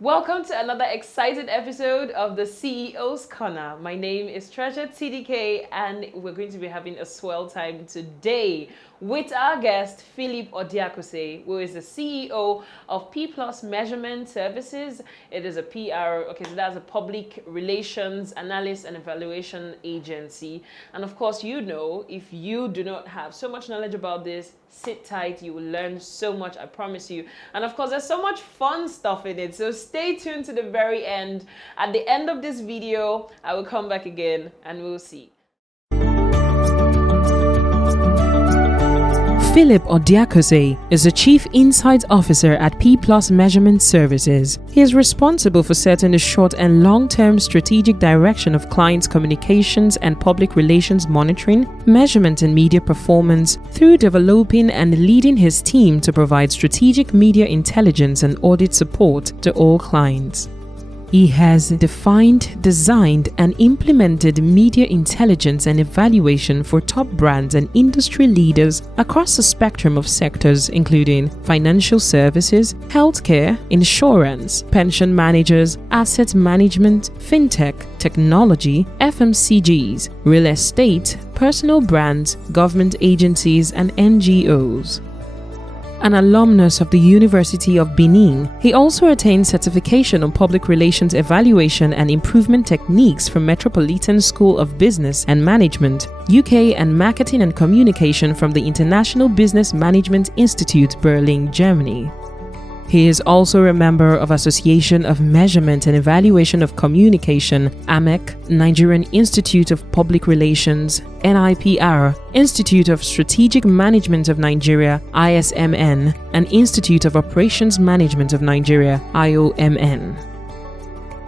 Welcome to another exciting episode of the CEO's Corner. My name is Treasure TDK and we're going to be having a swell time today with our guest, Philip Odiakose, who is the CEO of P Plus Measurement Services. It is a PR, so that's a public relations analyst and evaluation agency. And of course, if you do not have so much knowledge about this, sit tight, you will learn so much, I promise you. And of course, there's so much fun stuff in it, so stay tuned to the very end. At the end of this video, I will come back again and we'll see. Philip Odiakose is the Chief Insights Officer at P Plus Measurement Services. He is responsible for setting the short and long-term strategic direction of clients' communications and public relations monitoring, measurement and media performance through developing and leading his team to provide strategic media intelligence and audit support to all clients. He has defined, designed, and implemented media intelligence and evaluation for top brands and industry leaders across a spectrum of sectors including financial services, healthcare, insurance, pension managers, asset management, fintech, technology, FMCGs, real estate, personal brands, government agencies, and NGOs. An alumnus of the University of Benin, he also attained certification on public relations evaluation and improvement techniques from Metropolitan School of Business and Management, UK, and Marketing and Communication from the International Business Management Institute, Berlin, Germany. He is also a member of Association of Measurement and Evaluation of Communication, AMEC, Nigerian Institute of Public Relations, NIPR, Institute of Strategic Management of Nigeria, ISMN, and Institute of Operations Management of Nigeria, IOMN.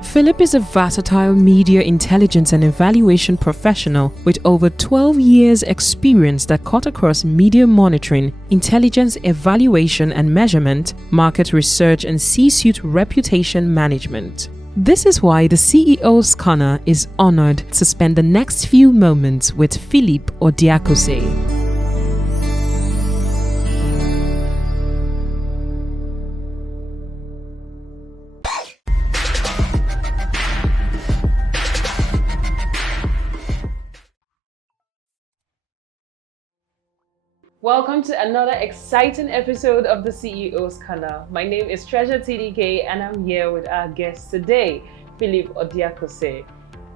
Philip is a versatile media intelligence and evaluation professional with over 12 years' experience that cut across media monitoring, intelligence evaluation and measurement, market research, and C-suite reputation management. This is why the CEO's Corner is honored to spend the next few moments with Philip Odiakose. Welcome to another exciting episode of the CEO's Corner. My name is Treasure TDK and I'm here with our guest today, Philip Odiakose.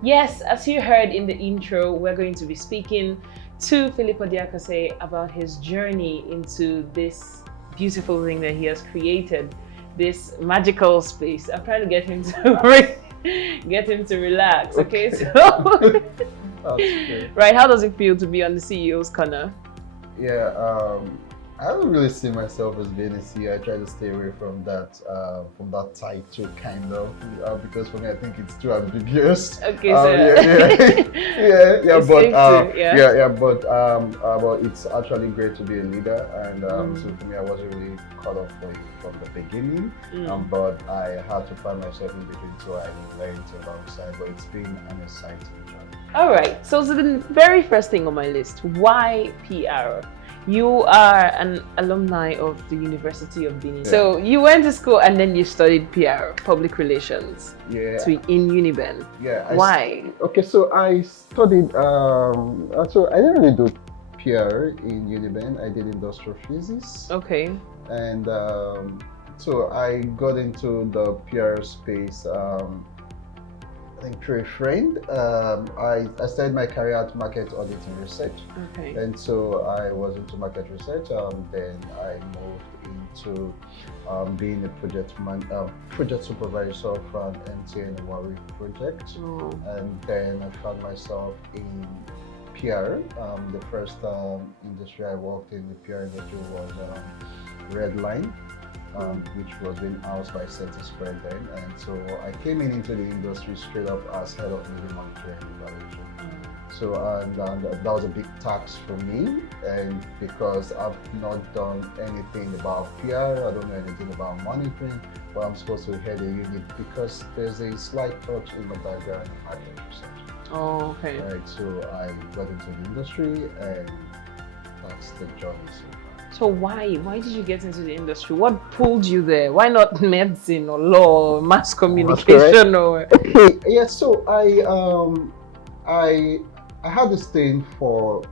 Yes, as you heard in the intro, we're going to be speaking to Philip Odiakose about his journey into this beautiful thing that he has created, this magical space. I'm trying to get him to relax. Okay, so right, how does it feel to be on the CEO's Corner? Yeah, I don't really see myself as being a CEO. I try to stay away from that title, kind of, because for me, I think it's too ambiguous. Okay, but it's actually great to be a leader, and so for me, I wasn't really cut off from the beginning, but I had to find myself in between, so I learned alongside. But it's been an exciting journey. All right, so the very first thing on my list, why PR? You are an alumni of the University of Benin. Yeah. So you went to school and then you studied PR, public relations, in Uniben. Yeah. Why? So I studied, so I didn't really do PR in Uniben, I did industrial physics. Okay. And so I got into the PR space, I think through a friend. I started my career at market audit and research. Okay. And so I was into market research. Then I moved into being a project supervisor for an MTN Warri project. Oh. And then I found myself in PR. The first industry I worked in the PR industry was Redline. Which was being housed by Spread then, and so I came into the industry straight up as head of media monitoring and evaluation. So and that was a big task for me, and because I've not done anything about PR, I don't know anything about monitoring, but I'm supposed to head a unit because there's a slight touch in the background in market research. Oh, okay. Right, so I got into the industry, and that's the journey so far. So why did you get into the industry? What pulled you there? Why not medicine or law or mass communication or? Okay, yeah. So I had this thing for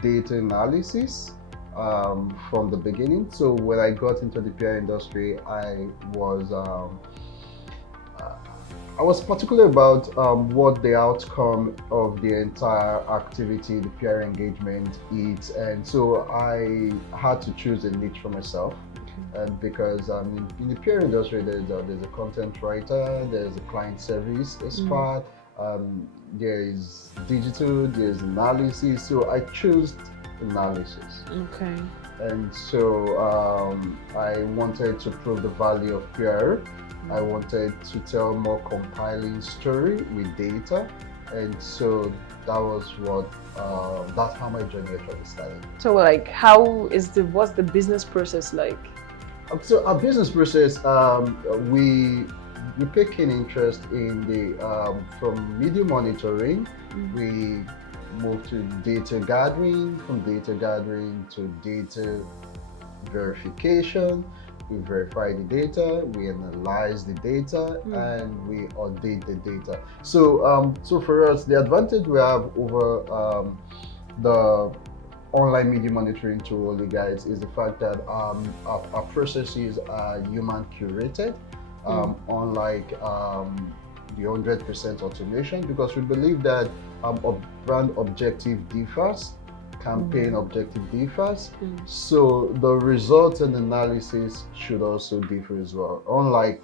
data analysis from the beginning. So when I got into the PR industry, I was particular about what the outcome of the entire activity, the PR engagement is, and so I had to choose a niche for myself. And because in the PR industry, there's a content writer, there's a client service expert, there is digital, there's analysis. So I chose analysis. Okay. And so I wanted to prove the value of PR. I wanted to tell more compiling story with data, and so that was that's how my journey actually started. So like, what's the business process like? So our business process, we take keen interest in the from media monitoring. We move to data gathering, from data gathering to data verification. We verify the data, we analyze the data, and we audit the data. So, so for us, the advantage we have over the online media monitoring tool, you guys, is the fact that our processes are human curated, unlike the 100% automation, because we believe that brand objective differs. Campaign objective differs, so the results and analysis should also differ as well, unlike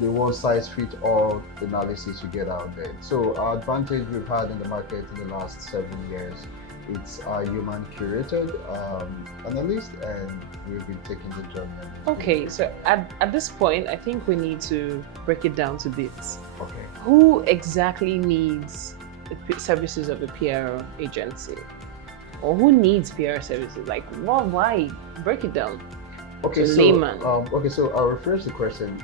the one-size-fits-all analysis you get out there. So our advantage we've had in the market in the last 7 years, it's a human curated analyst, and we've been taking the journey. Okay, so at this point, I think we need to break it down to bits. Okay. Who exactly needs the services of a PR agency? Or who needs PR services? Like, why? Break it down. Okay, to so layman. Okay, so I'll rephrase the question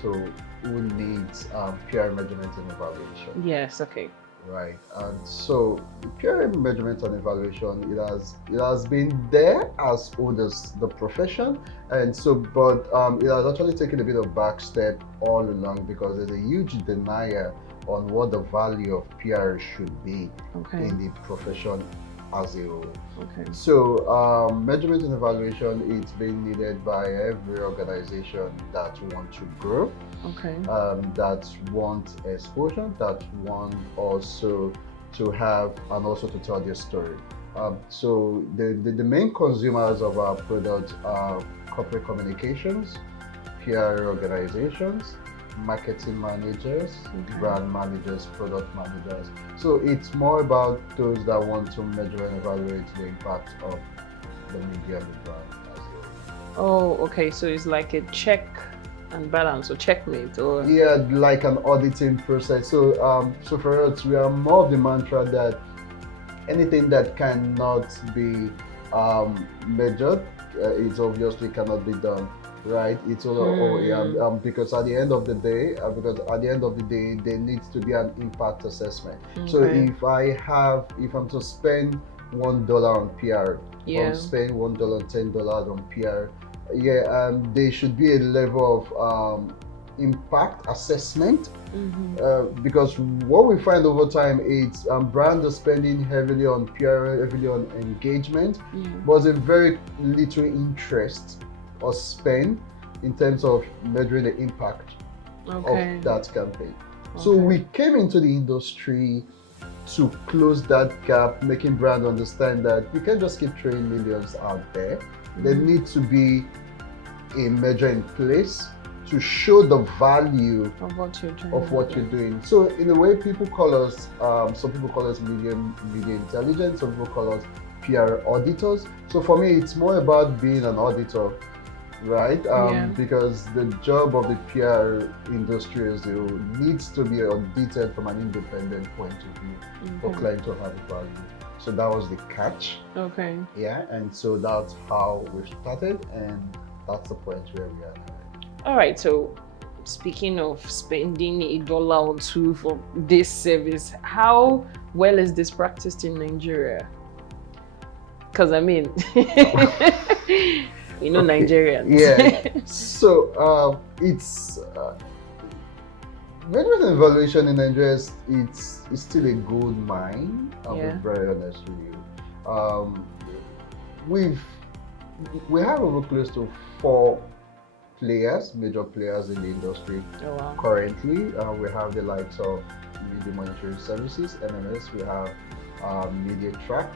to who needs PR measurement and evaluation. Yes. Okay. Right, and so PR measurement and evaluation, it has been there as old as the profession, and so but it has actually taken a bit of back step all along, because there's a huge denial on what the value of PR should be in the profession as a whole. Okay. So measurement and evaluation, it's been needed by every organization that want to grow, that want exposure, that want also to have and also to tell their story. So the main consumers of our product are corporate communications, PR organizations, marketing managers, brand managers, product managers. So it's more about those that want to measure and evaluate the impact of the media and the brand as well. Oh, okay. So it's like a check and balance, or checkmate, or yeah, like an auditing process. So so for us, we are more of the mantra that anything that cannot be measured, it obviously cannot be done. Right, it's all because at the end of the day, there needs to be an impact assessment. So if I'm to spend $1 on PR, or spend $1, $10 on PR, there should be a level of impact assessment, because what we find over time is brands are spending heavily on PR, heavily on engagement, but there's very little interest or spend in terms of measuring the impact of that campaign. So we came into the industry to close that gap, making brands understand that you can't just keep throwing millions out there. There needs to be a measure in place to show the value of what you're doing. So in a way, people call us, some people call us media intelligence, some people call us PR auditors. So for me, it's more about being an auditor, right? Because the job of the PR industry is needs to be audited from an independent point of view for client to have value. So that was the catch. Okay. Yeah, and so that's how we started, and that's the point where we are now. All right. So, speaking of spending $1 or $2 for this service, how well is this practiced in Nigeria? Because I mean, You know, Okay. Nigerians. Yeah. So it's management and evaluation in Nigeria it's still a gold mine. I'll Yeah. be very honest with you. We've we have over close to 4 players, major players in the industry. Oh wow. Currently, we have the likes of Media Monitoring Services, MMS. We have Media Track.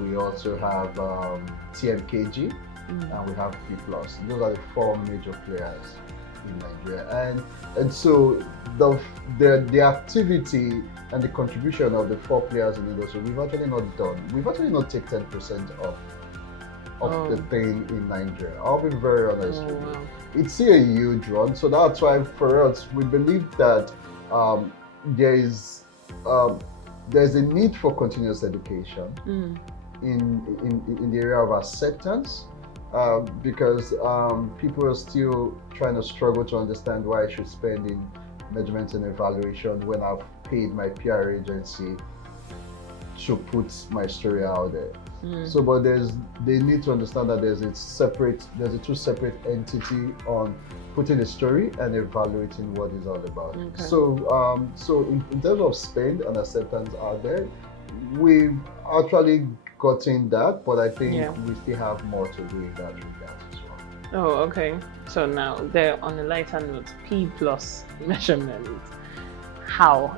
We also have TMKG, and we have P+. Those are the 4 major players in Nigeria, and so the activity and the contribution of the 4 players in the industry, we've actually not taken 10% of the thing in Nigeria. I'll be very honest with you. Wow. It's still a huge run, so that's why for us we believe that there's a need for continuous education in the area of acceptance, because people are still trying to struggle to understand why I should spend in measurement and evaluation when I've paid my PR agency to put my story out there. So, but they need to understand that there's a 2 separate entity on putting a story and evaluating what it's all about. Okay. So in terms of spend and acceptance out there, we've actually gotten that, but I think we still have more to do in that regard as well. Oh, okay. So now, there on a lighter note, P+ measurement. How?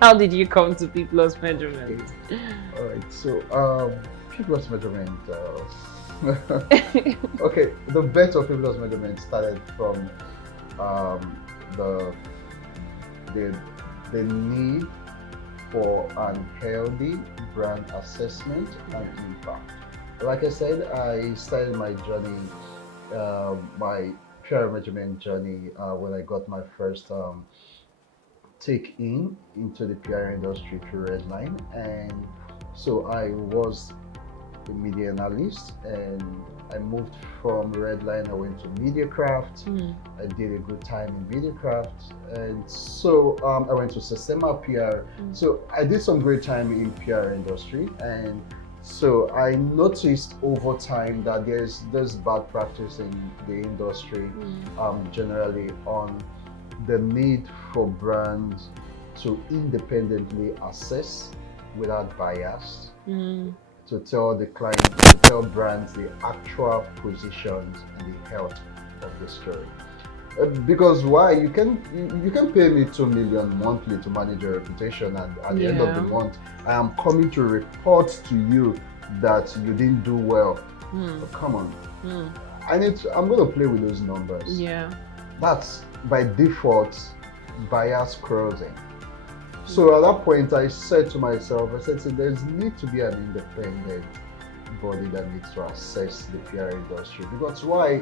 How did you come to P+ measurement? All right, so P+ measurement. Okay, the bet of P+ measurement started from the need for an healthy brand assessment and impact. Like I said, I started my journey, my PR measurement journey, when I got my first take into the PR industry through Redline, and so I was a media analyst, and I moved from Redline. I went to MediaCraft. I did a good time in MediaCraft, and so I went to Sistema PR. So I did some great time in PR industry, and so I noticed over time that there's bad practice in the industry, generally on the need for brands to independently assess without bias, to tell the client, to tell brands the actual positions and the health of the story. Because why? You can pay me 2 million monthly to manage your reputation, and at the end of the month, I am coming to report to you that you didn't do well. But come on, I'm going to play with those numbers. Yeah. That's by default bias crossing. So at that point, I said to myself, there's need to be an independent body that needs to assess the PR industry. Because why?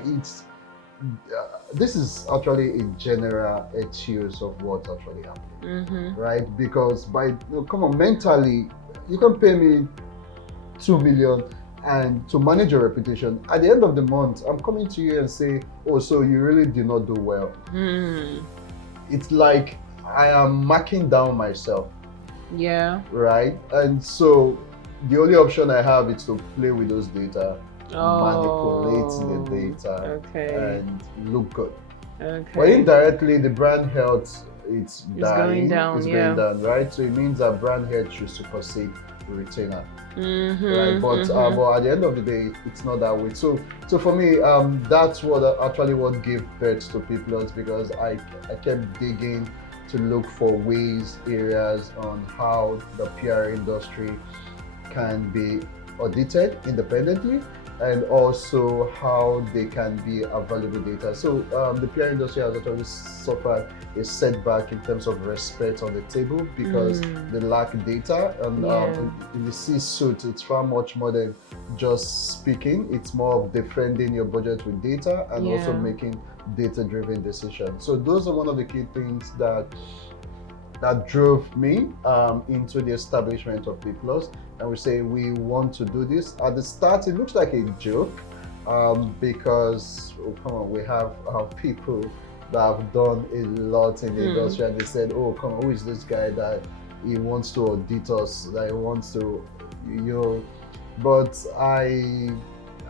This is actually a general excuse of what's actually happening, right? Because mentally, you can pay me 2 million and to manage your reputation. At the end of the month, I'm coming to you and say, oh, so you really did not do well. It's like I am marking down myself. Yeah. Right? And so the only option I have is to play with those data, manipulate the data, and look good. Okay. But indirectly, the brand health, it's dying. Going down, going down, right? So it means that brand health should supersede retainer. Right, but at the end of the day, it's not that way. So for me, that's what gave birth to P+, because I kept digging to look for areas on how the PR industry can be audited independently, and also how they can be available data. So the PR industry has actually suffered a setback in terms of respect on the table because they lack data. And in the C-suite, it's far much more than just speaking. It's more of defending your budget with data and also making data-driven decisions. So those are one of the key things that drove me into the establishment of P+. And we say we want to do this. At the start, it looks like a joke because we have people that have done a lot in the industry, and they said, oh, come on, who is this guy that he wants to audit us, that he wants to, but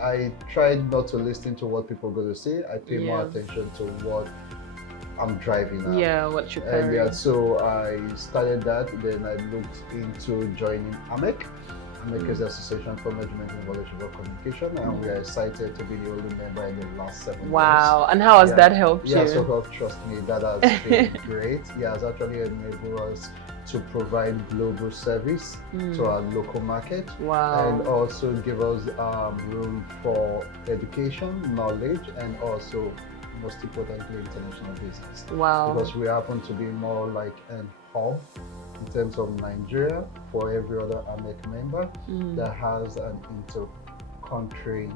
I tried not to listen to what people are going to say. I pay more attention to what I'm driving at. Yeah, what you're And carrying. so I started that. Then I looked into joining AMEC. AMEC is the Association for Management and Evaluation of Communication, and we are excited to be the only member in the last 7 years. Wow, and how has that helped you? Yeah, so trust me, that has been great. It has actually enabled us to provide global service to our local market. Wow. And also give us room for education, knowledge, and also, most importantly, international business. Wow. Because we happen to be more like an hub in terms of Nigeria for every other AMEC member that has an inter-country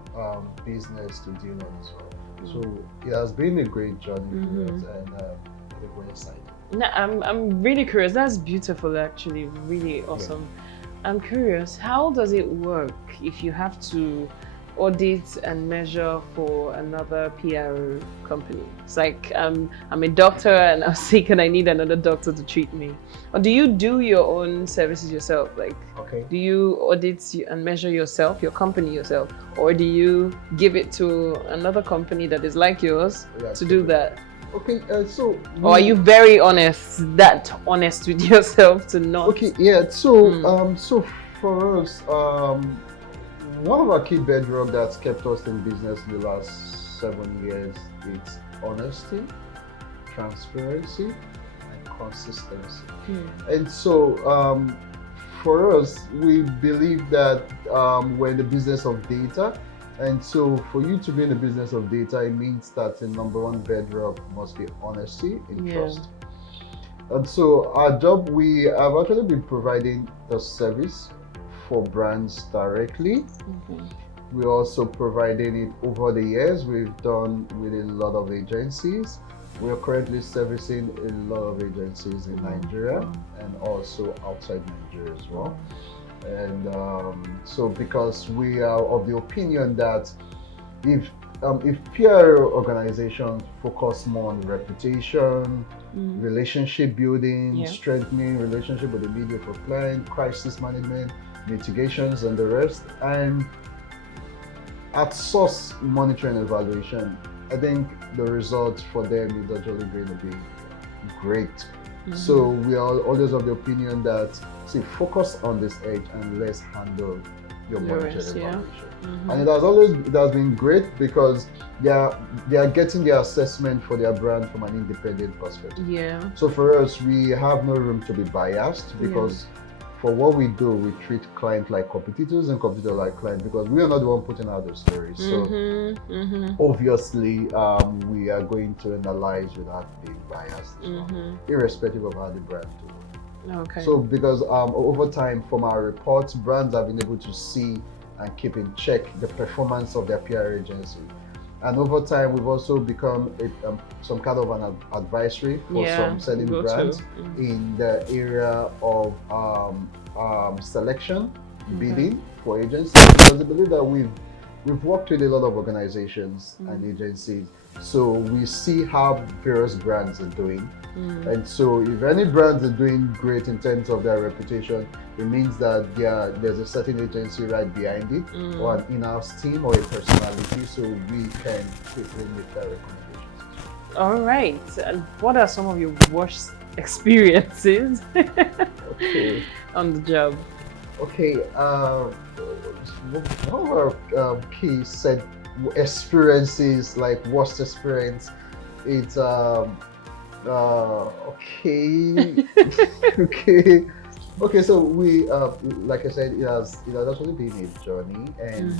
business to deal with as well. So it has been a great journey for us, and I think we're excited. No, I'm really curious. That's beautiful, actually. Really awesome. Yeah. I'm curious, how does it work if you have to audit and measure for another PR company? It's like I'm a doctor and I'm sick and I need another doctor to treat me. Or do you do your own services yourself? Like, do you audit and measure yourself, your company yourself? Or do you give it to another company that is like yours to do that? Okay, or are you very honest, that honest with yourself to not? Okay, yeah, so so for us, one of our key bedrock that's kept us in business in the last 7 years is honesty, transparency, and consistency. And so for us, we believe that we're in the business of data. And so for you to be in the business of data, it means that the number one bedrock must be honesty and trust. And so our job, we have actually been providing the service for brands directly. We're also providing it over the years. We've done with a lot of agencies. We're currently servicing a lot of agencies in Nigeria and also outside Nigeria as well. And so because we are of the opinion that if PR organizations focus more on reputation, relationship building, strengthening relationship with the media for client, crisis management, mitigations, and the rest, and at source monitoring and evaluation, I think the results for them is actually going to be great. So we are always of the opinion that, focus on this edge and let's handle your monitoring evaluation. And it has been great because they are getting their assessment for their brand from an independent perspective. So for us, we have no room to be biased because for what we do, we treat clients like competitors and competitors like clients because we are not the one putting out the stories. So obviously, we are going to analyze without being biased as well, irrespective of how the brand do. So because over time, from our reports, brands have been able to see and keep in check the performance of their PR agency. And over time, we've also become some kind of an advisory for some selling brands in the area of selection, bidding for agencies. Because I believe that we've worked with a lot of organizations and agencies, so we see how various brands are doing. And so if any brands are doing great in terms of their reputation, it means that there's a certain agency right behind it, or an in-house team or a personality, so we can quickly make their recommendations. All right. And what are some of your worst experiences on the job? Okay, one of our key said experiences, like worst experience, it's okay. So we, like I said, it has actually been a journey, and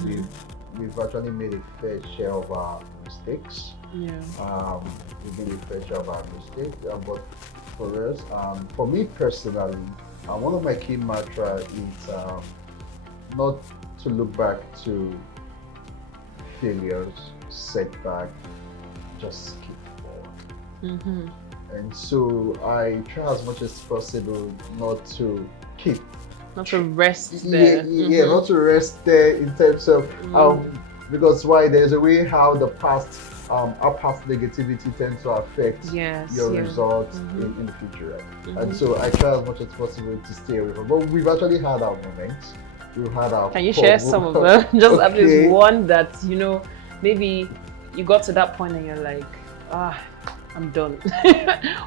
we've actually made a fair share of our mistakes. We've made a fair share of our mistakes, but for us, for me personally, one of my key mantra is not to look back to failures, setback, just keep forward. And so I try as much as possible not to rest there. Not to rest there in terms of because there's a way how the past our past negativity tends to affect your results in the future. And so I try as much as possible to stay away from. But we've actually had our moments we've had our Can you share some of them? Just at least one that, you know, maybe you got to that point and you're like, I'm done.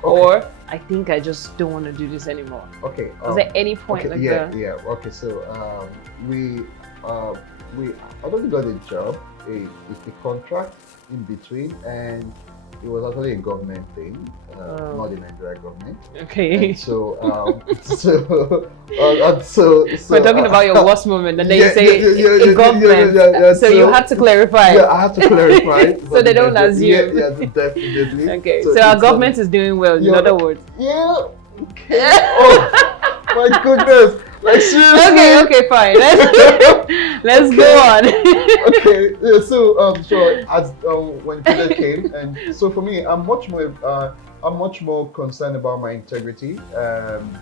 Or I think I just don't want to do this anymore. Okay. Was there any point like that? Yeah. Okay. So we already got a job, a contract in between, and it was actually a government thing, not the Nigerian government. Okay. And so we're talking about your worst moment, and then you say government. So you had to clarify. Yeah, I had to clarify. So they don't assume. Yeah, definitely. Okay. So our government is doing well. In other words. Yeah. Okay. Oh my goodness. Like seriously. Okay, fine. Let's go on. Okay, yeah, so as when Peter came, and so for me, I'm much more concerned about my integrity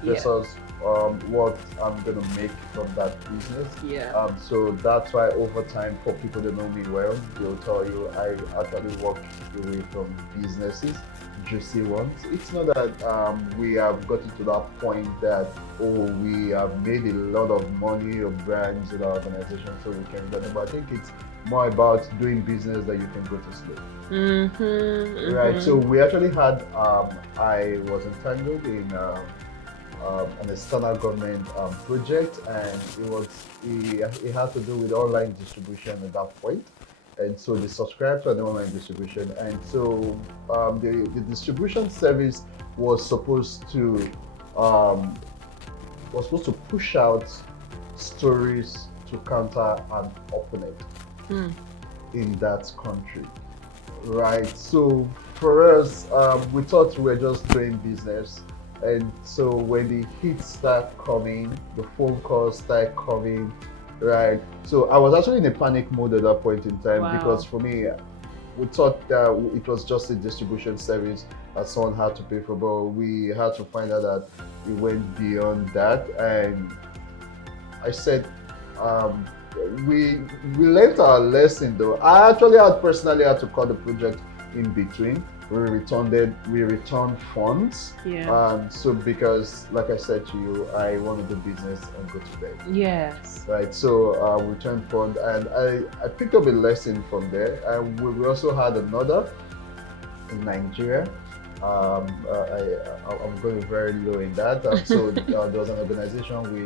versus what I'm gonna make from that business. Yeah. So that's why over time, for people that know me well, they'll tell you I actually walk away from businesses. Juicy ones. It's not that we have gotten to that point that we have made a lot of money or brands in our organization, so we can get them. But I think it's more about doing business that you can go to sleep. Right. So we actually had I was entangled in an external government project, and it had to do with online distribution at that point. And so they subscribed to an online distribution, and so the distribution service was supposed to push out stories to counter an opponent in that country, right? So for us, we thought we were just doing business, and so when the hits start coming, the phone calls start coming. Right. So I was actually in a panic mode at that point in time because for me, we thought that it was just a distribution service that someone had to pay for, but we had to find out that it went beyond that. And I said, we learned our lesson though. I actually personally had to cut the project in between. We returned funds. Yeah. So because, like I said to you, I want to do business and go to bed. Yes. Right. So we returned funds, and I picked up a lesson from there. And we also had another in Nigeria. I'm going very low in that. So there was an organization we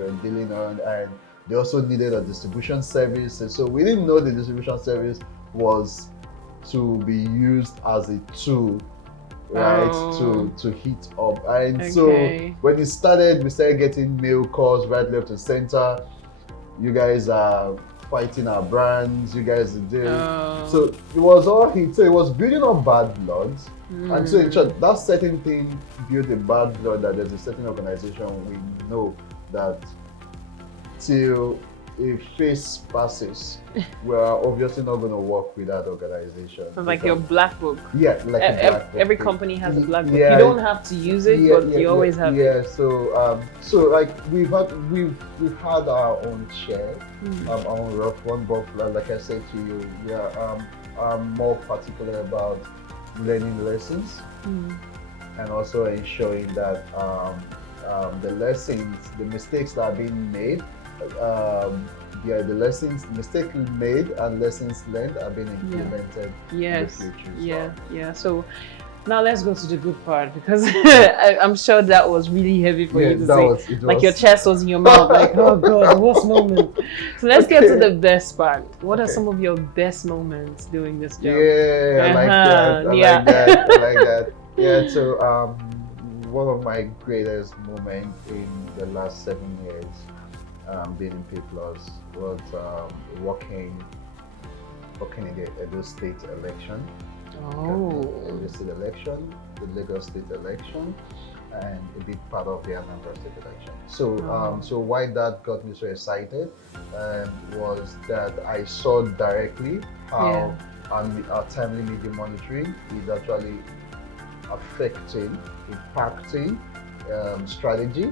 were dealing on, and they also needed a distribution service. And so we didn't know the distribution service was to be used as a tool, right, to hit up. And so when it started, we started getting mail calls right, left, and center. You guys are fighting our brands. You guys are doing. So it was all hit. So it was building up bad blood. And so in short, that certain thing built a bad blood. That there's a certain organization we know that till a phase passes, we're obviously not going to work with that organization. It's like your black book. Yeah, like a black book. Every company has a black book. Yeah, you don't have to use it, but you always have it. Yeah, so like we've had our own share, our own rough one, but like I said to you, we are more particular about learning lessons and also ensuring that the lessons, the mistakes that are being made, the mistakes made and lessons learned are being implemented in the future. Yeah. So now let's go to the good part, because I'm sure that was really heavy for you to say. Like your chest was in your mouth, like, oh God, what's moment? So let's get to the best part. What are some of your best moments doing this job? Yeah, I like that. I like that. Yeah, so one of my greatest moments in the last 7 years being in P Plus was working in the Edo State election. The state election, the Lagos State election, and a big part of the Anambra State election. So why that got me so excited was that I saw directly how our timely media monitoring is actually impacting strategy,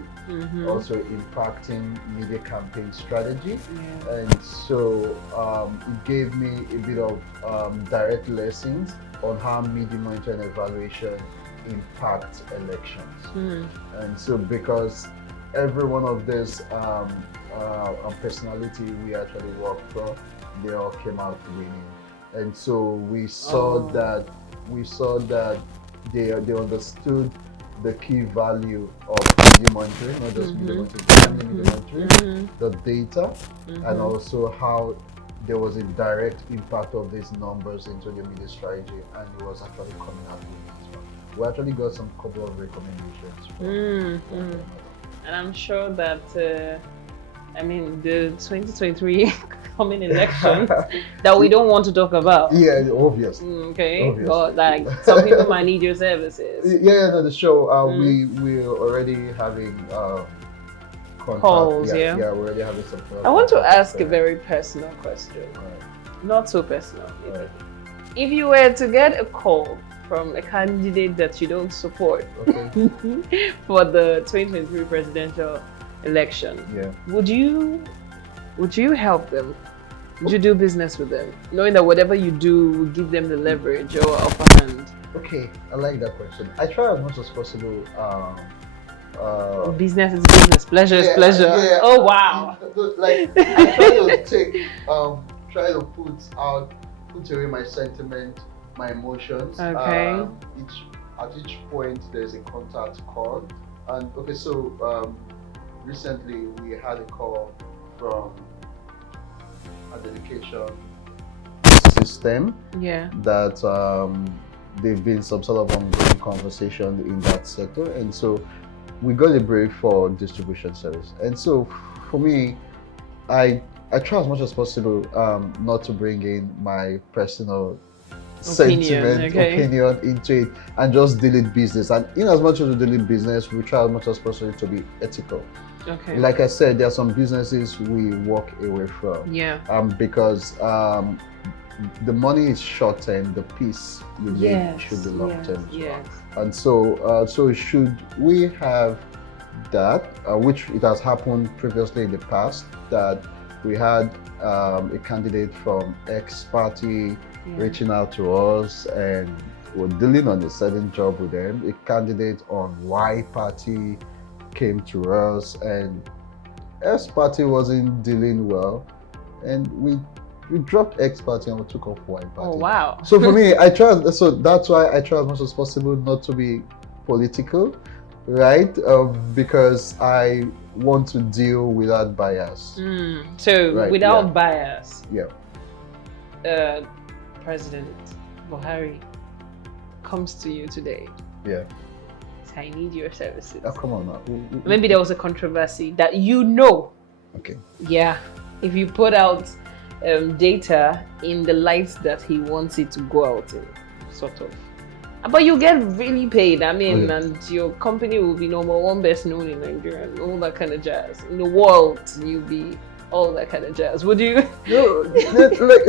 also impacting media campaign strategy, and so it gave me a bit of direct lessons on how media monitoring and evaluation impact elections. And so because every one of these and personality we actually worked for, they all came out winning. And so we saw that they understood the key value of media monitoring, not just media monitoring, media monitoring, the data, and also how there was a direct impact of these numbers into the media strategy, and it was actually coming out with it as well. We actually got some couple of recommendations from them. And I'm sure that the 2023 coming elections that we don't want to talk about. Yeah, obvious. Okay, Obvious. But like some people might need your services. Yeah, no, the show. We're already having contact. Calls, yeah, we're already having some. I want to ask a very personal question. Right. Not so personal. Right. If you were to get a call from a candidate that you don't support for the 2023 presidential election, would you help them? Would you do business with them, knowing that whatever you do will give them the leverage or upper hand? Okay, I like that question. I try as much as possible. Business is business, pleasure is pleasure. Yeah. Oh wow! Like I try to take, try to put away my sentiment, my emotions. Okay. At each point, there's a contact call, and okay, so recently we had a call from a dedication system. Yeah. That they've been some sort of ongoing conversation in that sector, and so we got a brief for distribution service. And so for me, I try as much as possible not to bring in my personal opinion into it, and just deal in business. And in as much as we deal in business, we try as much as possible to be ethical. Okay. Like I said, there are some businesses we walk away from. Yeah. Because the money is short term, the peace you need should be long term. Yes. And so should we have that, which it has happened previously in the past, that we had a candidate from X party reaching out to us, and we're dealing on a certain job with them. A candidate on Y party came to us, and X party wasn't dealing well, and we dropped X party and we took off Y party. Oh wow! So for me, so that's why I try as much as possible not to be political, right? Because I want to deal without bias. So without bias. Yeah. President Buhari comes to you today. Yeah. I need your services. Oh, come on now. Maybe there was a controversy that you know. Okay. Yeah. If you put out data in the light that he wants it to go out in, sort of. But you get really paid. I mean, and your company will be number one best known in Nigeria and all that kind of jazz. In the world, you'll be all that kind of jazz. Would you? No, like,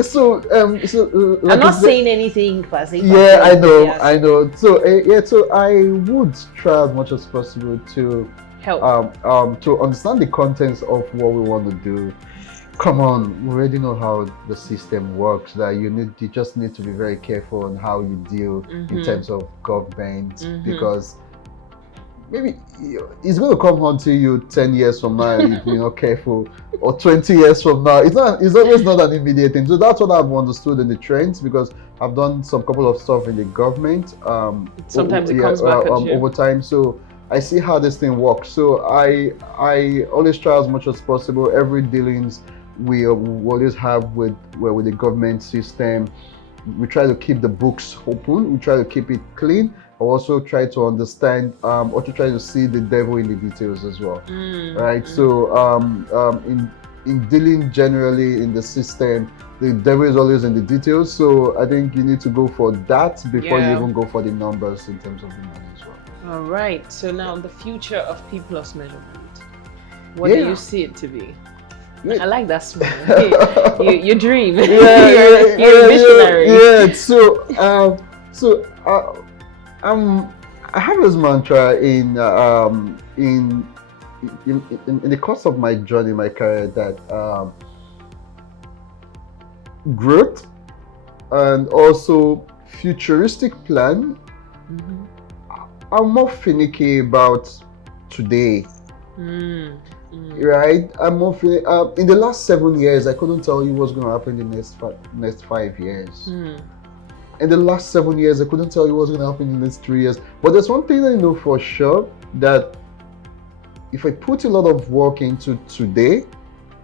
I'm not saying anything classic. Yeah, I know. So so I would try as much as possible to help. To understand the contents of what we want to do. Come on, we already know how the system works. That you just need to be very careful on how you deal in terms of government, because maybe it's going to come onto you 10 years from now if you're not careful, or 20 years from now. It's always not an immediate thing. So that's what I've understood in the trends, because I've done some couple of stuff in the government. Sometimes it comes back at you. Over time. So I see how this thing works. So I always try as much as possible. Every dealings we always have with the government system, we try to keep the books open. We try to keep it clean. I also try to understand, or to try to see the devil in the details as well, right? So in dealing generally in the system, the devil is always in the details. So I think you need to go for that before you even go for the numbers in terms of the money as well. All right. So now the future of P Plus measurement. What do you see it to be? I like that smile. You dream. You're a visionary. Yeah. So I have this mantra in the course of my journey, my career, that growth and also futuristic plan. I'm more finicky about today. right? I'm moving. In the last 7 years, I couldn't tell you what's going to happen in the next 5 years. In the last 7 years, I couldn't tell you what's going to happen in the next 3 years. But there's one thing I know for sure, that if I put a lot of work into today,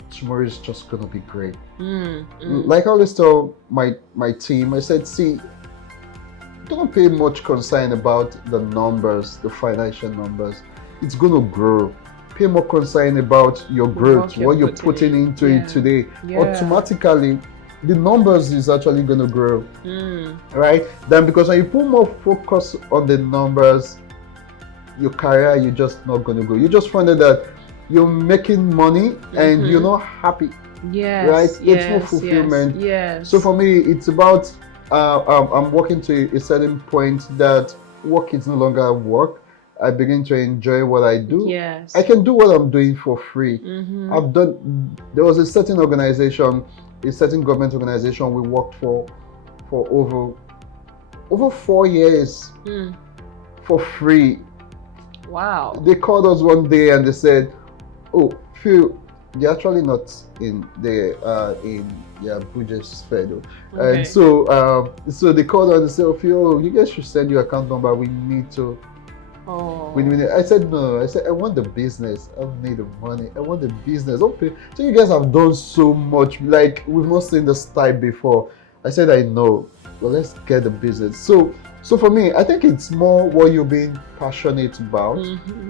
tomorrow is just going to be great. Like I always tell my team, I said, see, don't pay much concern about the numbers, the financial numbers. It's going to grow. Pay more concern about your growth, what you're putting into it today. Automatically, the numbers is actually going to grow, right? Then because when you put more focus on the numbers, your career, you're just not going to grow. You just find out that you're making money and you're not happy, right? It's no fulfillment. So for me, it's about I'm working to a certain point that work is no longer work. I begin to enjoy what I do. I can do what I'm doing for free. There was a certain organization, a certain government organization we worked for over 4 years for free. Wow. They called us one day and they said, oh, Phil, they're actually not in their budget sphere though. And so they called us and said, oh, Phil, you guys should send your account number. We need to. I said no. I said I want the business. I don't need the money. I want the business. Okay. So you guys have done so much. Like we've not seen this type before. I said I know. Well, let's get the business. So for me, I think it's more what you're being passionate about,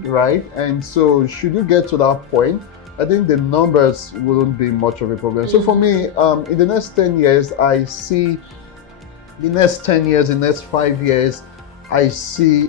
right? And so should you get to that point, I think the numbers wouldn't be much of a problem. So for me, in the next 10 years, I see the next 10 years, the next 5 years, I see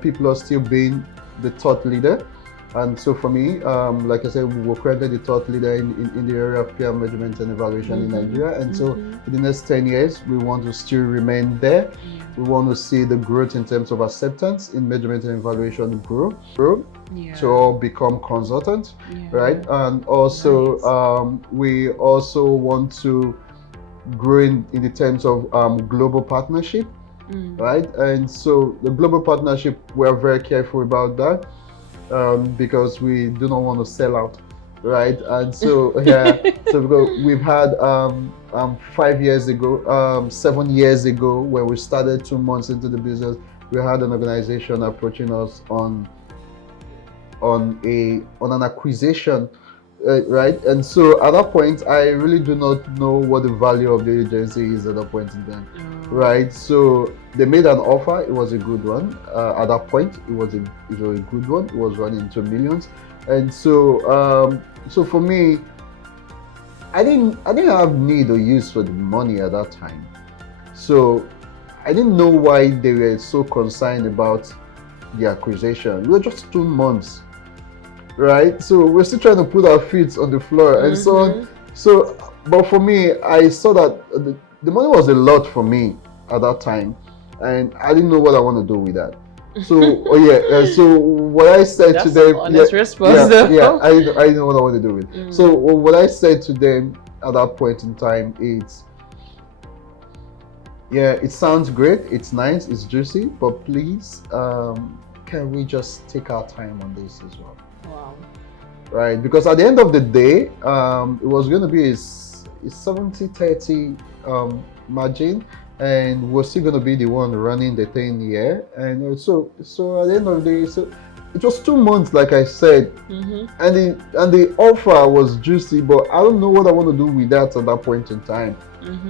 people are still being the thought leader. And so for me, like I said, we were currently the thought leader in the area of peer measurement and evaluation in Nigeria. And so in the next 10 years, we want to still remain there. We want to see the growth in terms of acceptance in measurement and evaluation grow to all become consultants, right? And also, we also want to grow in the terms of global partnership, right? And so the global partnership, we are very careful about that. Because we do not want to sell out, right? And so so because we've had 5 years ago, 7 years ago, when we started 2 months into the business, we had an organization approaching us on an acquisition, right? And so at that point, I really do not know what the value of the agency is at that point in time. Right, so they made an offer. It was a good one. At that point, it was a good one. It was running into millions, and so for me, I didn't have need or use for the money at that time. So I didn't know why they were so concerned about the acquisition. We were just 2 months, right? So we're still trying to put our feet on the floor and so on. So, but for me, I saw that the money was a lot for me at that time, and I didn't know what I want to do with that. So, so what I said to them, I know what I want to do with. So what I said to them at that point in time is, it sounds great, it's nice, it's juicy, but please, can we just take our time on this as well? Wow. Right, because at the end of the day, it was going to be a 70-30 margin, and we're still going to be the one running the thing here. And so at the end of the day, so it was 2 months, like I said, and the offer was juicy, but I don't know what I want to do with that at that point in time,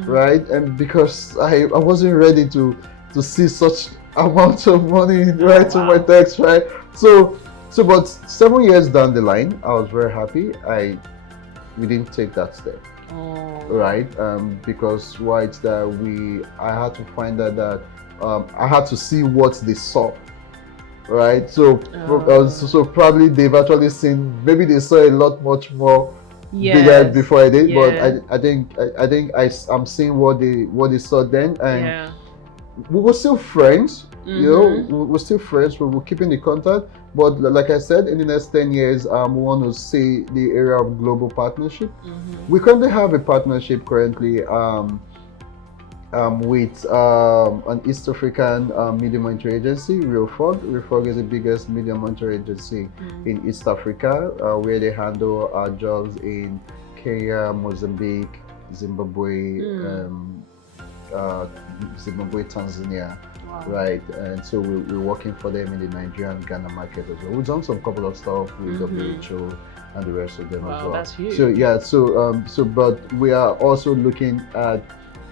right? And because I wasn't ready to see such amount of money right to my text, right? So but 7 years down the line, I was very happy. We didn't take that step. Right, because I had to find out that I had to see what they saw, right? So probably they've actually seen, maybe they saw a lot much more bigger before I did, but I think I'm seeing what they saw then, and we were still friends. You know, we're still friends. We're keeping the contact, but like I said, in the next 10 years, we want to see the area of global partnership. We currently have a partnership currently with an East African media monitoring agency, RealFog. RealFog is the biggest media monitoring agency in East Africa, where they handle our jobs in Kenya, Mozambique, Zimbabwe, Tanzania. Wow. Right, and so we're working for them in the Nigerian Ghana market as well. We've done some couple of stuff with WHO and the rest of them as well. That's huge. So yeah, but we are also looking at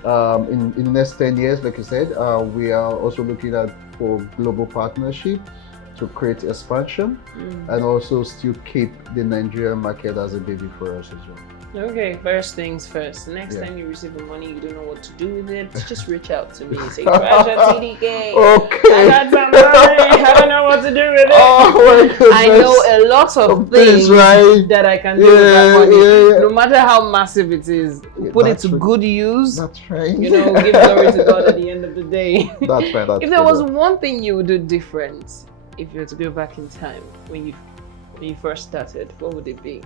in the next 10 years, like I said, we are also looking at for global partnership to create expansion and also still keep the Nigerian market as a baby for us as well. Okay, first things first. The next time you receive the money, you don't know what to do with it, just reach out to me. Say, Treasure TDK. Okay. I got some money. I don't know what to do with it. Oh my goodness. I know a lot of things that I can do with that money. No matter how massive it is, put it to good use. That's right. You know, give glory to God at the end of the day. That's right. If there was one thing you would do different, if you were to go back in time when you first started, what would it be?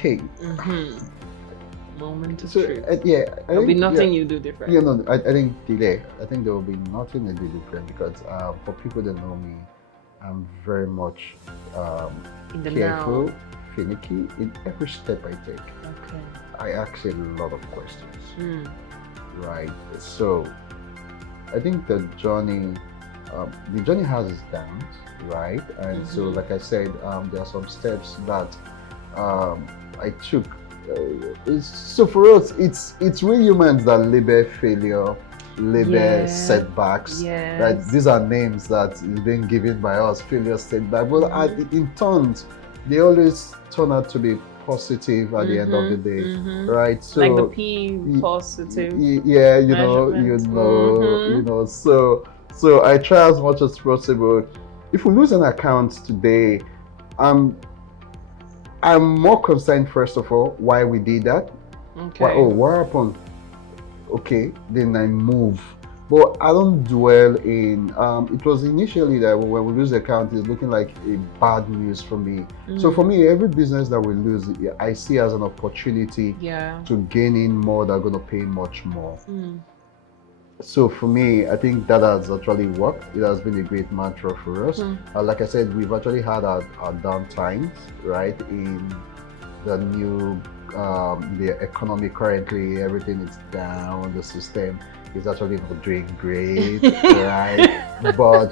Okay. Moment of So truth. there'll be nothing you do different. You know, I think there will be nothing I do different because for people that know me, I'm very much In the careful, now. finicky in every step I take. Okay. I ask a lot of questions. Right. So I think the journey has its downs, right? And so, like I said, there are some steps that I took. So for us, it's we humans that label failure, label setbacks. Yes. Right? These are names that is being given by us, failure, setback. But in turns, they always turn out to be positive at the end of the day, right? So like the P positive. Yeah, you know. So I try as much as possible. If we lose an account today, I'm more concerned, first of all, why we did that. Okay. What happened? Okay, then I move. But I don't dwell in, it was initially that when we lose the account, it's looking like a bad news for me. So for me, every business that we lose, I see as an opportunity to gain in more that are going to pay much more. So for me, I think that has actually worked. It has been a great mantra for us. Like I said, we've actually had our down times, right? In the new, the economy currently, everything is down. The system is actually not doing great, right? But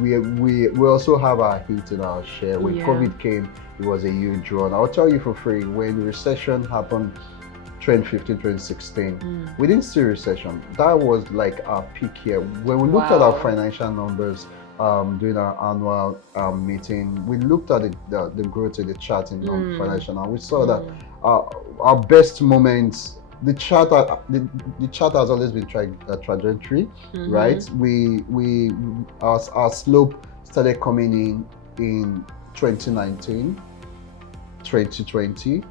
we also have our hit in our share. When COVID came, it was a huge run. I'll tell you for free, when the recession happened, 2015, 2016, we didn't see recession. That was like our peak year. When we looked at our financial numbers during our annual meeting, we looked at the growth in the chart in financial, and we saw that our best moments, the chart has always been a trajectory, right? Our slope started coming in 2019, 2020.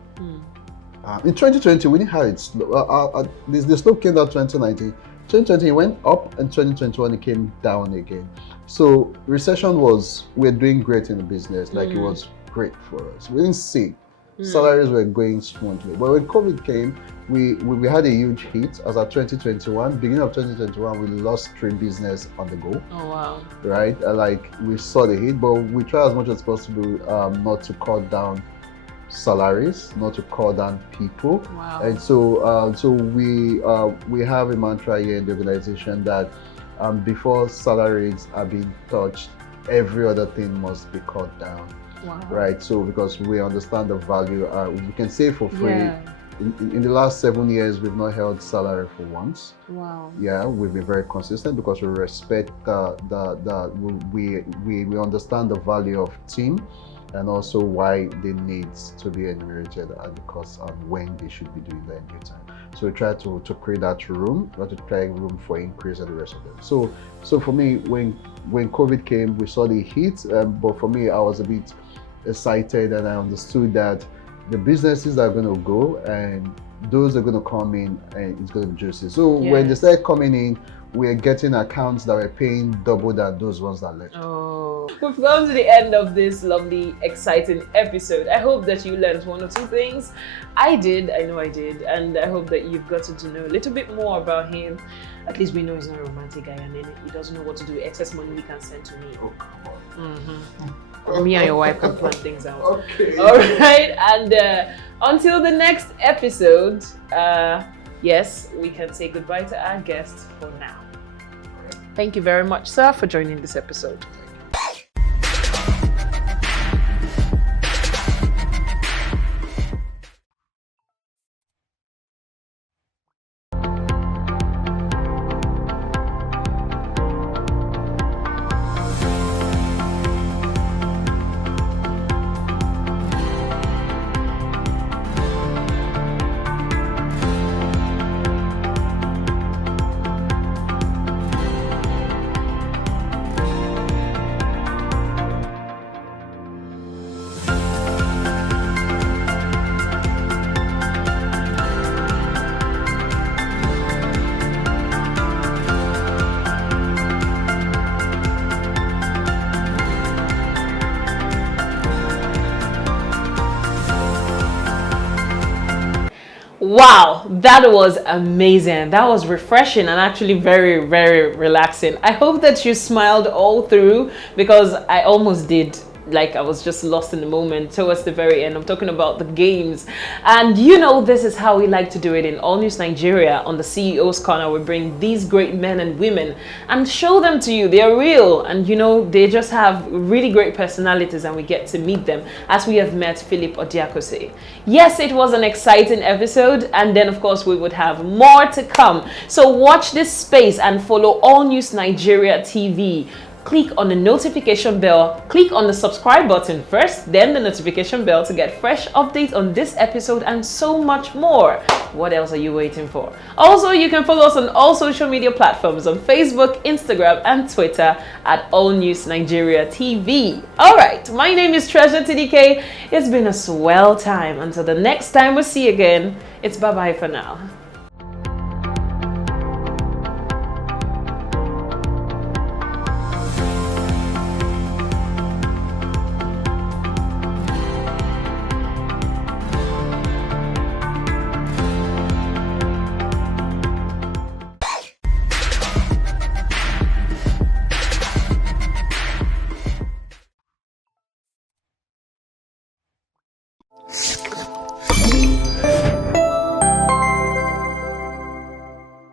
In 2020, we didn't have it slow. The slope came down 2019. 2020 it went up, and 2021 it came down again. So recession we're doing great in the business, like it was great for us. We didn't see salaries were going smoothly. But when COVID came, we had a huge hit. As of 2021, beginning of 2021, we lost 3 business on the go. Oh wow! Right, like we saw the hit, but we try as much as possible not to cut down salaries, not to call down people. Wow. And so we have a mantra here in the organization that before salaries are being touched, every other thing must be cut down. Wow. Right. So because we understand the value, we can say for free. In the last 7 years, we've not held salary for once. Wow. Yeah, we've been very consistent because we respect we understand the value of team, and also why they need to be enumerated at the cost and when they should be doing that in due time. So we try to create that room, to create room for increase and the rest of them. So for me, when COVID came, we saw the heat, but for me, I was a bit excited, and I understood that the businesses that are going to go and those are going to come in, and it's going to be juicy. So when they started coming in, we're getting accounts that were paying double than those ones that left. Oh, we've come to the end of this lovely, exciting episode. I hope that you learned one or two things. I know I did, and I hope that you've gotten to know a little bit more about him. At least we know he's not a romantic guy, and then he doesn't know what to do. Excess money he can send to me. Oh, come on. Me and your wife can plan things out. Okay. All right, and until the next episode, yes, we can say goodbye to our guest for now. Thank you very much, sir, for joining this episode. Wow, that was amazing. That was refreshing and actually very, very relaxing. I hope that you smiled all through, because I almost did. Like, I was just lost in the moment towards the very end. I'm talking about the games. And you know, this is how we like to do it in All News Nigeria. On the CEO's Corner, we bring these great men and women and show them to you. They're real, and you know, they just have really great personalities, and we get to meet them, as we have met Philip Odiakose. Yes, it was an exciting episode, and then of course we would have more to come. So watch this space and follow All News Nigeria TV. Click on the notification bell, click on the subscribe button first, then the notification bell to get fresh updates on this episode and so much more. What else are you waiting for? Also, you can follow us on all social media platforms on Facebook, Instagram, and Twitter at All News Nigeria TV. All right, my name is Treasure TDK. It's been a swell time. Until the next time we see you again, it's bye-bye for now.